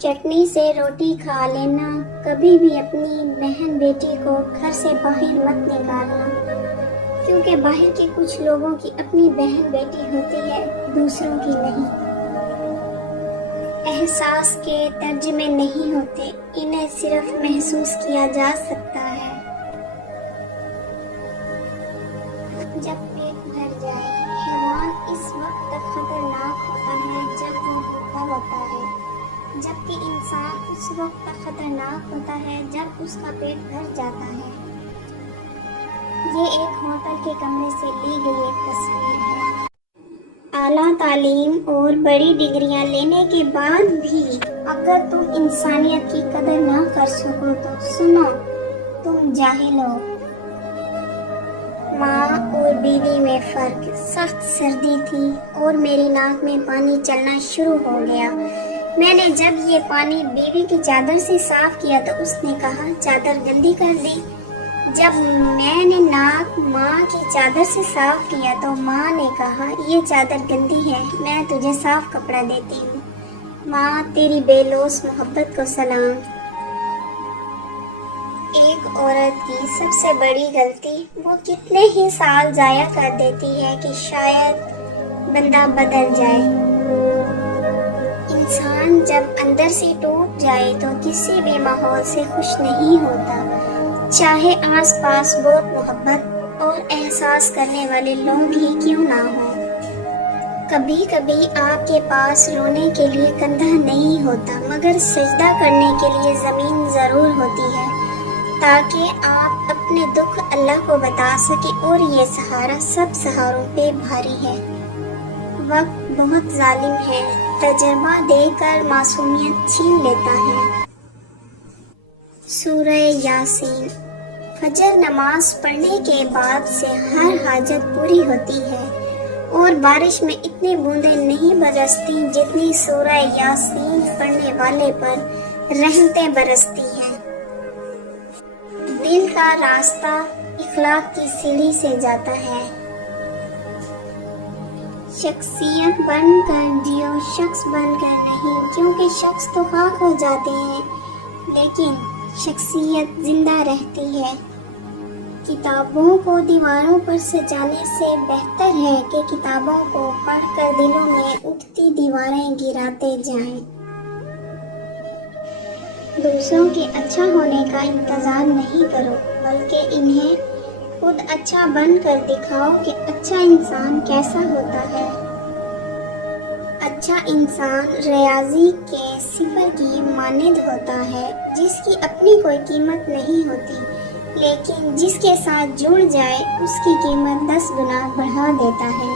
چٹنی سے روٹی کھا لینا، کبھی بھی اپنی بہن بیٹی کو گھر سے باہر مت نکالنا، کیونکہ باہر کے کچھ لوگوں کی اپنی بہن بیٹی ہوتی ہے، دوسروں کی نہیں۔ احساس کے ترجمے نہیں ہوتے، انہیں صرف محسوس کیا جا سکتا ہے۔ جب پیٹ بھر جائے، حیوان اس وقت تک خطرناک ہوتا ہے جب وہ بھوکا ہوتا ہے، جبکہ انسان اس وقت تک خطرناک ہوتا ہے جب اس کا پیٹ بھر جاتا ہے۔ یہ ایک ہوٹل کے کمرے سے لی گئی ایک تصویر ہے۔ اعلیٰ تعلیم اور بڑی ڈگریاں لینے کے بعد بھی اگر تم انسانیت کی قدر نہ کر سکو تو سنو، تم جاہل ہو۔ ماں اور بیوی میں فرق۔ سخت سردی تھی اور میری ناک میں پانی چلنا شروع ہو گیا۔ میں نے جب یہ پانی بیوی کی چادر سے صاف کیا تو اس نے کہا، چادر گندی کر دی۔ جب میں نے ناک ماں کی چادر سے صاف کیا تو ماں نے کہا، یہ چادر گندی ہے، میں تجھے صاف کپڑا دیتی ہوں۔ ماں، تیری بے لوث محبت کو سلام۔ ایک عورت کی سب سے بڑی غلطی وہ کتنے ہی سال ضائع کر دیتی ہے کہ شاید بندہ بدل جائے۔ انسان جب اندر سے ٹوٹ جائے تو کسی بھی ماحول سے خوش نہیں ہوتا، چاہے آس پاس بہت محبت اور احساس کرنے والے لوگ ہی کیوں نہ ہوں۔ کبھی کبھی آپ کے پاس رونے کے لیے کندھا نہیں ہوتا، مگر سجدہ کرنے کے لیے زمین ضرور ہوتی ہے، تاکہ آپ اپنے دکھ اللہ کو بتا سکیں، اور یہ سہارا سب سہاروں پہ بھاری ہے۔ وقت بہت ظالم ہے، تجربہ دے کر معصومیت چھین لیتا ہے۔ سورہ یاسین۔ فجر نماز پڑھنے کے بعد سے ہر حاجت پوری ہوتی ہے، اور بارش میں اتنی بوندیں نہیں برستی جتنی سورہ یاسین پڑھنے والے پر رحمتیں برستی ہیں۔ دل کا راستہ اخلاق کی سیڑھی سے جاتا ہے۔ شخصیت بن کر جیو، شخص بن کر نہیں، کیونکہ شخص تو خاک ہو جاتے ہیں لیکن شخصیت زندہ رہتی ہے۔ کتابوں کو دیواروں پر سجانے سے بہتر ہے کہ کتابوں کو پڑھ کر دلوں میں اٹھتی دیواریں گراتے جائیں۔ دوسروں کے اچھا ہونے کا انتظار نہیں کرو، بلکہ انہیں خود اچھا بن کر دکھاؤ کہ اچھا انسان کیسا ہوتا ہے۔ اچھا انسان ریاضی کے صفر کی مانند ہوتا ہے، جس کی اپنی کوئی قیمت نہیں ہوتی، لیکن جس کے ساتھ جڑ جائے اس کی قیمت 10 گنا بڑھا دیتا ہے۔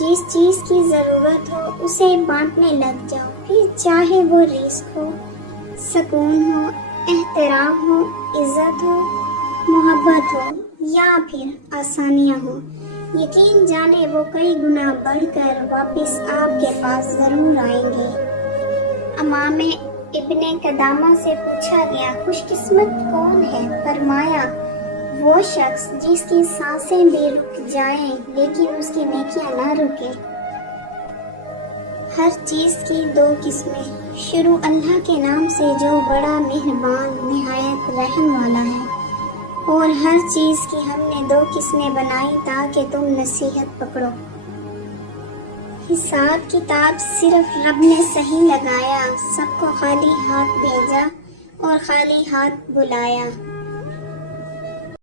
جس چیز کی ضرورت ہو اسے بانٹنے لگ جاؤ، پھر چاہے وہ رزق ہو، سکون ہو، احترام ہو، عزت ہو، محبت ہو یا پھر آسانیاں ہو، یقین جانے وہ کئی گنا بڑھ کر واپس آپ کے پاس ضرور آئیں گے۔ امام ابن قدامہ سے پوچھا گیا، خوش قسمت کون ہے؟ فرمایا، وہ شخص جس کی سانسیں بھی رک جائیں لیکن اس کی نیکیاں نہ رکے۔ ہر چیز کی 2 قسمیں، شروع اللہ کے نام سے جو بڑا مہربان نہایت رحم والا ہے، اور ہر چیز کی ہم نے 2 قسمیں بنائی تاکہ تم نصیحت پکڑو۔ حساب کتاب صرف رب نے صحیح لگایا، سب کو خالی ہاتھ بھیجا اور خالی ہاتھ بلایا۔